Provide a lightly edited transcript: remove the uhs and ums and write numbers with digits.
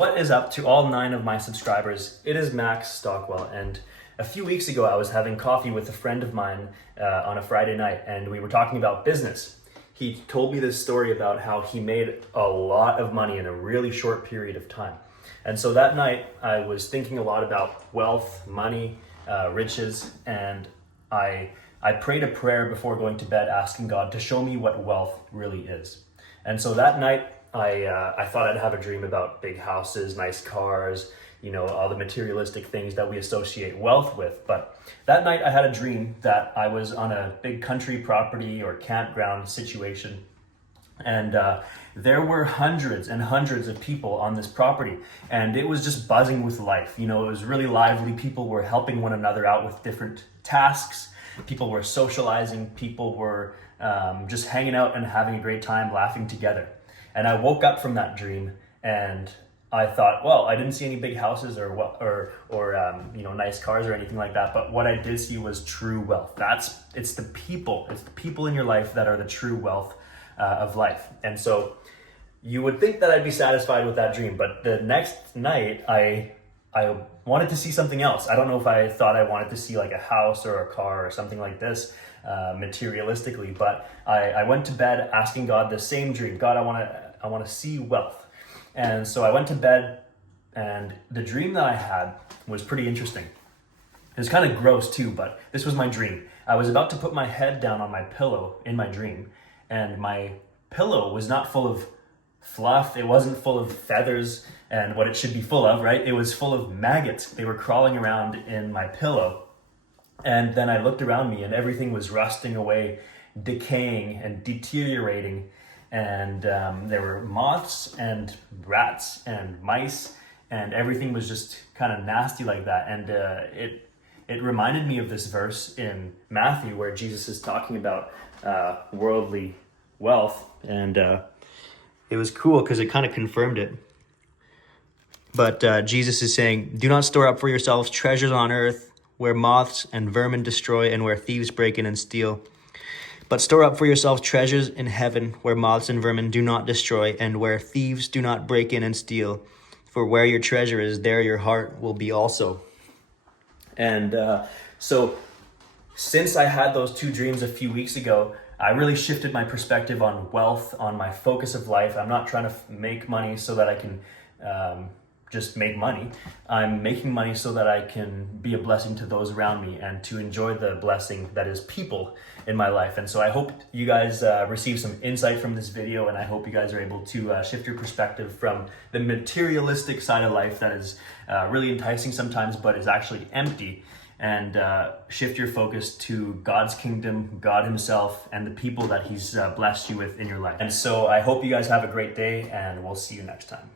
What is up to all 9 of my subscribers? It is Max Stockwell, and a few weeks ago I was having coffee with a friend of mine on a Friday night, and we were talking about business. He told me this story about how he made a lot of money in a really short period of time. And so that night I was thinking a lot about wealth, money, riches, and I prayed a prayer before going to bed asking God to show me what wealth really is. And so that night I thought I'd have a dream about big houses, nice cars, all the materialistic things that we associate wealth with. But that night I had a dream that I was on a big country property or campground situation. And there were hundreds and hundreds of people on this property, and it was just buzzing with life. It was really lively. People were helping one another out with different tasks. People were socializing. People were just hanging out and having a great time, laughing together. And I woke up from that dream and I thought, well, I didn't see any big houses or nice cars or anything like that. But what I did see was true wealth. It's the people in your life that are the true wealth of life. And so you would think that I'd be satisfied with that dream, but the next night I wanted to see something else. I don't know if I thought I wanted to see like a house or a car or something like this materialistically, but I went to bed asking God the same dream. God, I want to see wealth. And so I went to bed, and the dream that I had was pretty interesting. It was kind of gross too, but this was my dream. I was about to put my head down on my pillow in my dream, and my pillow was not full of fluff. It wasn't full of feathers and what it should be full of, right? It was full of maggots. They were crawling around in my pillow. And then I looked around me and everything was rusting away, decaying and deteriorating. And there were moths and rats and mice, and everything was just kind of nasty like that. And it reminded me of this verse in Matthew where Jesus is talking about worldly wealth. And it was cool because it kind of confirmed it. But Jesus is saying, do not store up for yourselves treasures on earth where moths and vermin destroy and where thieves break in and steal. But store up for yourselves treasures in heaven where moths and vermin do not destroy and where thieves do not break in and steal. For where your treasure is, there your heart will be also. And so since I had those 2 dreams a few weeks ago, I really shifted my perspective on wealth, on my focus of life. I'm not trying to make money so that I can just make money. I'm making money so that I can be a blessing to those around me and to enjoy the blessing that is people in my life. And so I hope you guys receive some insight from this video, and I hope you guys are able to shift your perspective from the materialistic side of life that is really enticing sometimes, but is actually empty, and shift your focus to God's kingdom, God himself, and the people that he's blessed you with in your life. And so I hope you guys have a great day, and we'll see you next time.